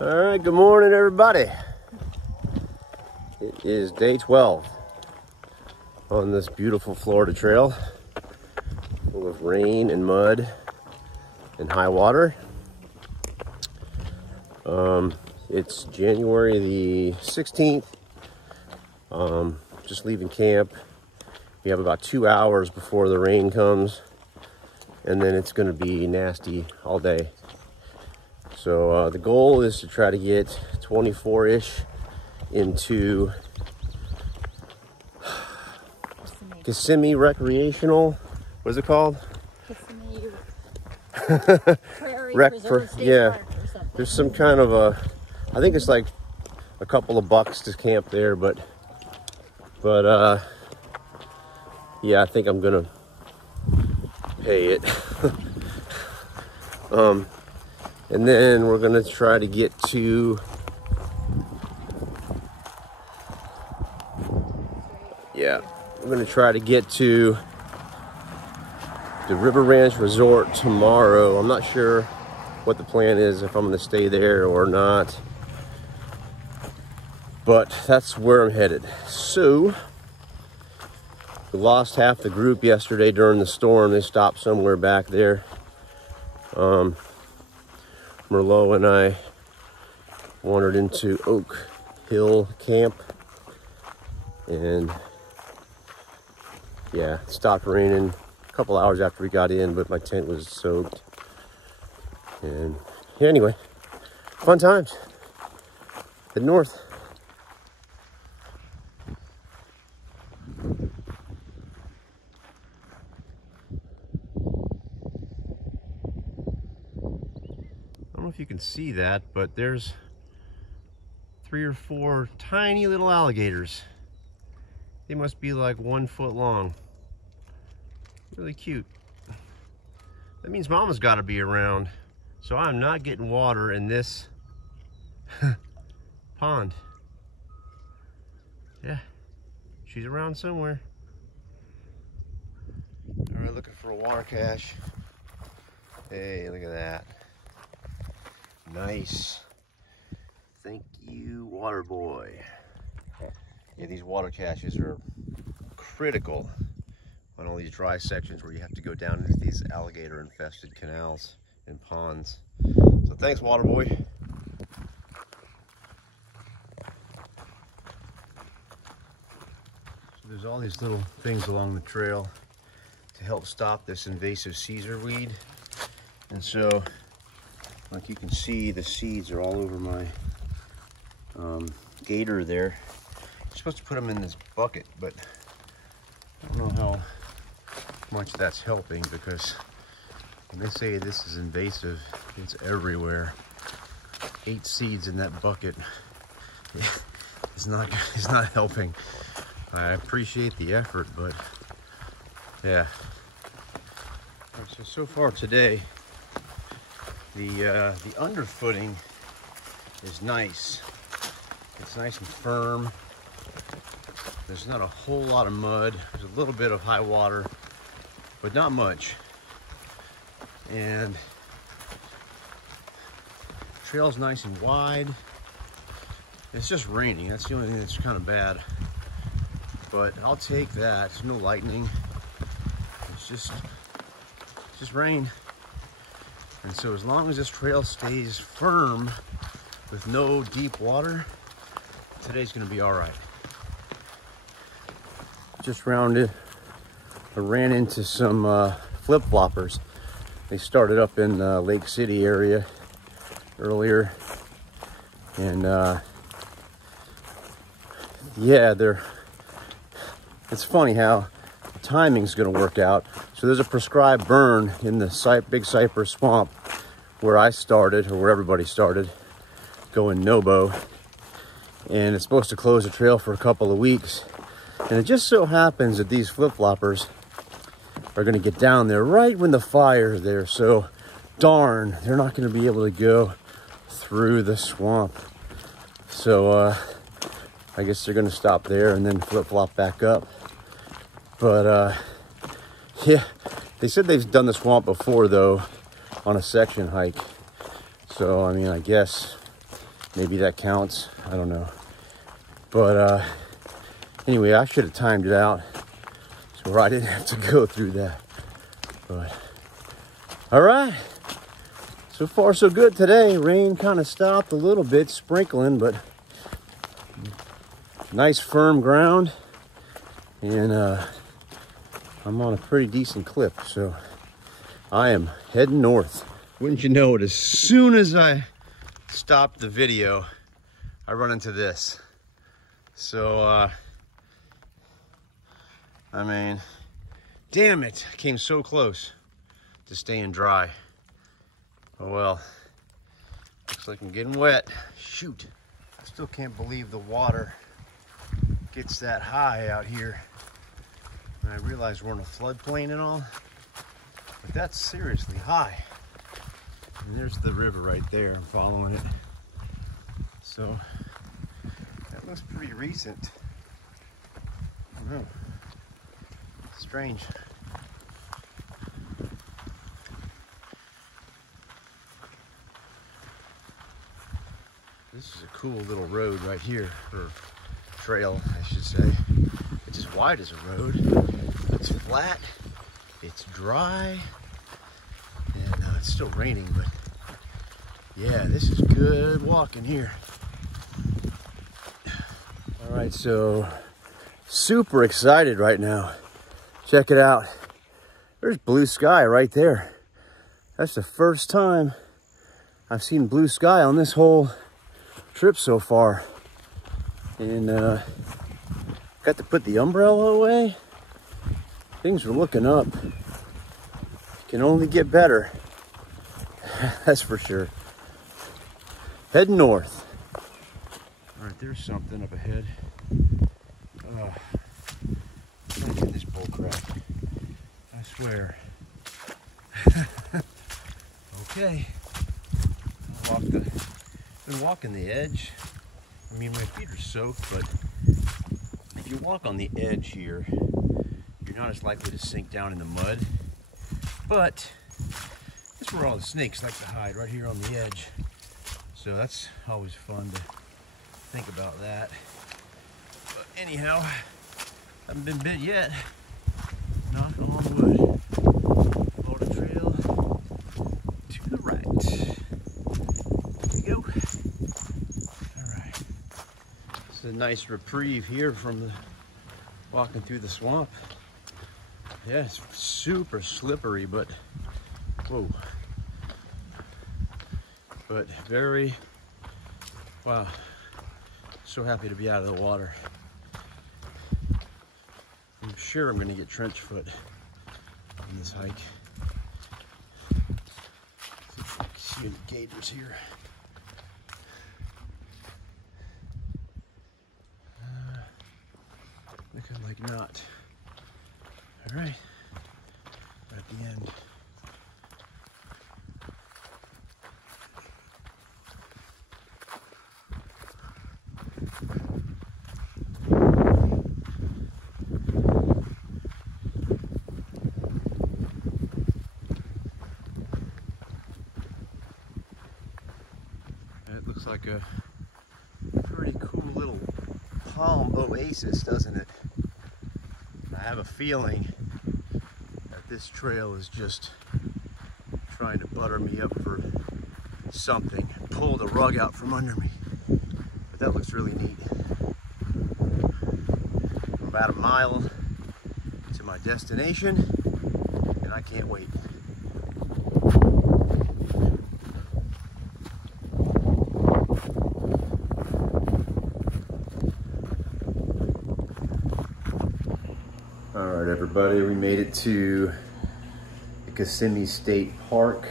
All right, good morning, everybody. It is day 12 on this beautiful Florida trail full of rain and mud and high water. It's January the 16th. Just leaving camp. We have about 2 hours before the rain comes, and then it's going to be nasty all day. So the goal is to try to get 24-ish into Kissimmee Recreational. What is it called? Kissimmee Prairie Preserve State Park or something. There's some kind of a, I think it's like a couple of bucks to camp there, but yeah, I think I'm gonna pay it. And then we're gonna try to get to, yeah, we're gonna try to get to the River Ranch Resort tomorrow. I'm not sure what the plan is, if I'm gonna stay there or not, but that's where I'm headed. So we lost half the group yesterday during the storm. They stopped somewhere back there. Merlot and I wandered into Oak Hill Camp, and yeah, it stopped raining a couple hours after we got in, but my tent was soaked. And yeah, anyway, fun times. Head north. I don't know if you can see that, but there's 3 or 4 tiny little alligators. They must be like 1 foot long. Really cute. That means Mama's got to be around. So I'm not getting water in this pond. Yeah, she's around somewhere. All right, looking for a water cache. Hey, look at that. Nice. Thank you, water boy. Yeah, these water caches are critical on all these dry sections where you have to go down into these alligator infested canals and ponds. So thanks, water boy. So there's all these little things along the trail to help stop this invasive Caesar weed. And so, like you can see, the seeds are all over my gator there. You're supposed to put them in this bucket, but I don't know how much that's helping, because when they say this is invasive, it's everywhere. 8 seeds in that bucket is not helping. I appreciate the effort, but yeah. So far today, the underfooting is nice. It's nice and firm. There's not a whole lot of mud. There's a little bit of high water, but not much. And the trail's nice and wide. It's just raining. That's the only thing that's kind of bad. But I'll take that. There's no lightning. It's just rain. And so as long as this trail stays firm with no deep water, today's gonna be all right. Just rounded, I ran into some FlipFloppers. They started up in the Lake City area earlier. And yeah, it's funny how the timing's gonna work out. So there's a prescribed burn in the Big Cypress Swamp where I started, or where everybody started, going Nobo. And it's supposed to close the trail for a couple of weeks. And it just so happens that these FlipFloppers are gonna get down there right when the fire is there. So darn, they're not gonna be able to go through the swamp. So I guess they're gonna stop there and then flip-flop back up. But yeah, they said they've done the swamp before though, on a section hike. So I mean, I guess Maybe that counts. I don't know. But anyway, I should have timed it out so I didn't have to go through that. But all right. So far, so good today. Rain kind of stopped a little bit, sprinkling, but nice firm ground. And I'm on a pretty decent clip, so I am heading north. Wouldn't you know it, as soon as I stopped the video, I run into this. So, I mean, damn it, I came so close to staying dry. Oh well, looks like I'm getting wet. Shoot, I still can't believe the water gets that high out here. And I realize we're in a floodplain and all, but that's seriously high. And there's the river right there, I'm following it. So, that looks pretty recent. I don't know, strange. This is a cool little road right here, or trail, I should say. It's as wide as a road. It's flat, it's dry, and it's still raining, but yeah, this is good walking here. All right, so super excited right now. Check it out. There's blue sky right there. That's the first time I've seen blue sky on this whole trip so far. And got to put the umbrella away. Things are looking up. Can only get better. That's for sure. Heading north. All right, there's something up ahead. Oh, look at this bull crap. I swear. Okay. Been walking the edge. I mean, my feet are soaked, but if you walk on the edge here, you're not as likely to sink down in the mud. But that's where all the snakes like to hide, right here on the edge. So that's always fun to think about that. But anyhow, haven't been bit yet. Knock on wood. Follow the trail to the right. There we go. A nice reprieve here from the walking through the swamp. Yeah, it's super slippery, but whoa, but very, wow, so happy to be out of the water. I'm sure I'm going to get trench foot on this hike. See any gators here. Looking like not. All right, we're at the end. It looks like a pretty cool little palm oasis, doesn't it? I have a feeling that this trail is just trying to butter me up for something, pull the rug out from under me. But that looks really neat. I'm about a mile to my destination, and I can't wait. All right, everybody, we made it to the Kissimmee State Park.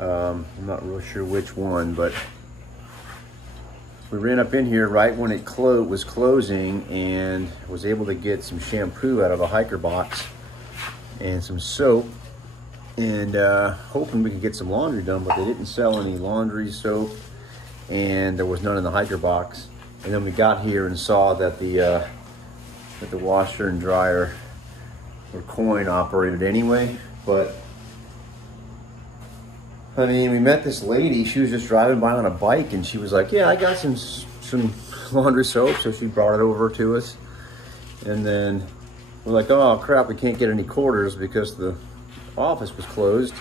I'm not real sure which one, but we ran up in here right when it was closing, and was able to get some shampoo out of a hiker box and some soap, and hoping we could get some laundry done, but they didn't sell any laundry soap, and there was none in the hiker box. And then we got here and saw that the washer and dryer were coin operated anyway, but I mean, we met this lady. She was just driving by on a bike, and she was like, yeah, I got some laundry soap. So she brought it over to us. And then we're like, oh crap, we can't get any quarters because the office was closed.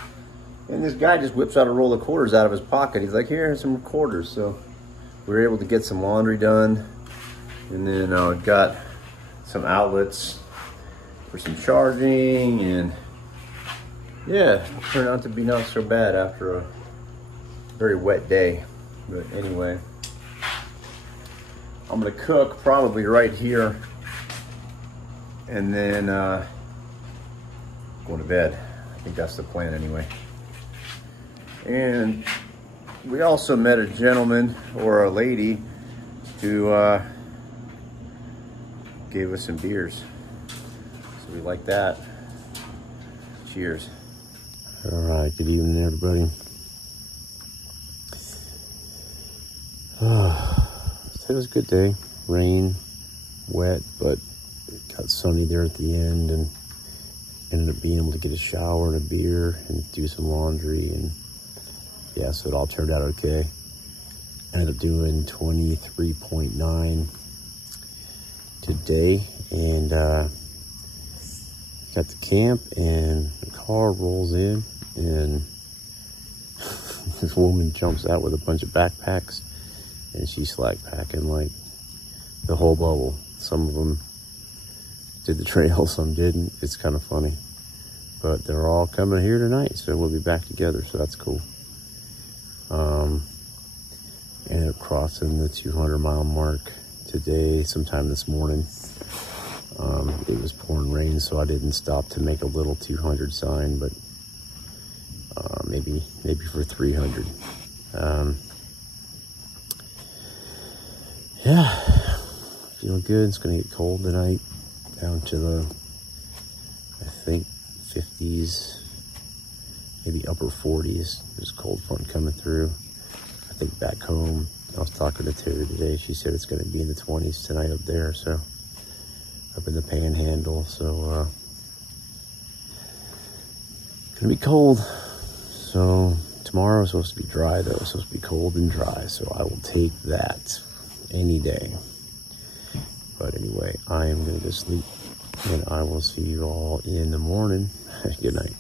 And this guy just whips out a roll of quarters out of his pocket. He's like, here's some quarters. So we were able to get some laundry done. And then got some outlets for some charging, and yeah, it turned out to be not so bad after a very wet day. But anyway, I'm gonna cook probably right here, and then go to bed. I think that's the plan anyway. And we also met a gentleman or a lady who gave us some beers. So we like that. Cheers. All right, good evening, everybody. It was a good day. Rain, wet, but it got sunny there at the end, and ended up being able to get a shower and a beer and do some laundry, and yeah, so it all turned out okay. Ended up doing 23.9 today, and got to camp, and the car rolls in, and this woman jumps out with a bunch of backpacks, and she's slack packing like the whole bubble. Some of them did the trail, some didn't. It's kind of funny, but they're all coming here tonight, so we'll be back together, so that's cool. Ended up crossing the 200-mile mark today, sometime this morning. It was pouring rain, so I didn't stop to make a little 200 sign, but maybe for 300. Yeah, feeling good. It's gonna get cold tonight, down to the, I think, 50s, maybe upper 40s. There's cold front coming through. I think back home, I was talking to Terry today. She said it's gonna be in the 20s tonight up there, so up in the Panhandle. So gonna be cold. So tomorrow is supposed to be dry, though. It's supposed to be cold and dry, so I will take that any day. But anyway, I am gonna go sleep, and I will see you all in the morning. Good night.